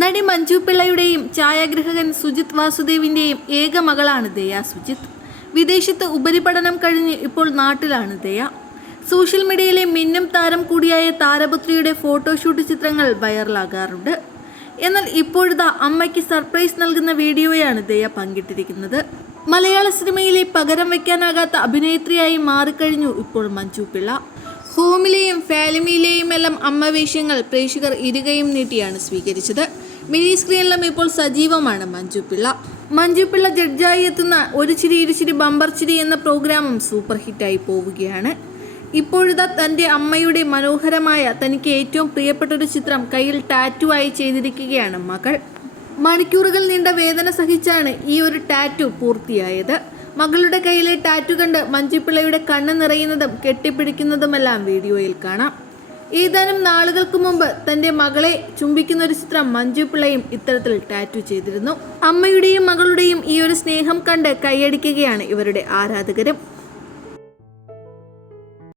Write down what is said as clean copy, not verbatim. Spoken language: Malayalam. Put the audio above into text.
നടി മഞ്ജു പിള്ളയുടെയും ഛായാഗ്രാഹകൻ സുജിത് വാസുദേവിൻ്റെയും ഏക മകളാണ് ദയ സുജിത്ത്. വിദേശത്ത് ഉപരിപഠനം കഴിഞ്ഞ് ഇപ്പോൾ നാട്ടിലാണ് ദയ. സോഷ്യൽ മീഡിയയിലെ മിന്നും താരം കൂടിയായ താരപുത്രിയുടെ ഫോട്ടോഷൂട്ട് ചിത്രങ്ങൾ വൈറലാകാറുണ്ട്. എന്നാൽ ഇപ്പോഴത്തെ അമ്മയ്ക്ക് സർപ്രൈസ് നൽകുന്ന വീഡിയോയാണ് ദയ പങ്കിട്ടിരിക്കുന്നത്. മലയാള സിനിമയിലെ പകരം വയ്ക്കാനാകാത്ത അഭിനേത്രിയായി മാറിക്കഴിഞ്ഞു ഇപ്പോൾ മഞ്ജു പിള്ള. ഹോമിലെയും ഫാലിമിയിലെയും എല്ലാം അമ്മ വേഷങ്ങൾ പ്രേക്ഷകർ ഇരുകയും നീട്ടിയാണ് സ്വീകരിച്ചത്. മിനി സ്ക്രീനിലും ഇപ്പോൾ സജീവമാണ് മഞ്ജു പിള്ള. മഞ്ജു പിള്ള ജഡ്ജായി എത്തുന്ന ഒരു ചിരി ഇരുചിരി ബമ്പർ ചിരി എന്ന പ്രോഗ്രാമും സൂപ്പർ ഹിറ്റായി പോവുകയാണ്. ഇപ്പോഴത്തെ തൻ്റെ അമ്മയുടെ മനോഹരമായ തനിക്ക് ഏറ്റവും പ്രിയപ്പെട്ട ഒരു ചിത്രം കയ്യിൽ ടാറ്റു ആയി ചെയ്തിരിക്കുകയാണ് മകൾ. മണിക്കൂറുകൾ നീണ്ട വേദന സഹിച്ചാണ് ഈ ഒരു ടാറ്റു പൂർത്തിയായത്. മകളുടെ കയ്യിലെ ടാറ്റു കണ്ട് മഞ്ജു പിള്ളയുടെ കണ്ണ് നിറയുന്നതും കെട്ടിപ്പിടിക്കുന്നതുമെല്ലാം വീഡിയോയിൽ കാണാം. ഏതാനും നാളുകൾക്ക് മുമ്പ് തൻ്റെ മകളെ ചുംബിക്കുന്ന ഒരു ചിത്രം മഞ്ജു പിള്ളയും ഇത്തരത്തിൽ ടാറ്റു ചെയ്തിരുന്നു. അമ്മയുടെയും മകളുടെയും ഈ ഒരു സ്നേഹം കണ്ട് കൈയടിക്കുകയാണ് ഇവരുടെ ആരാധകരും.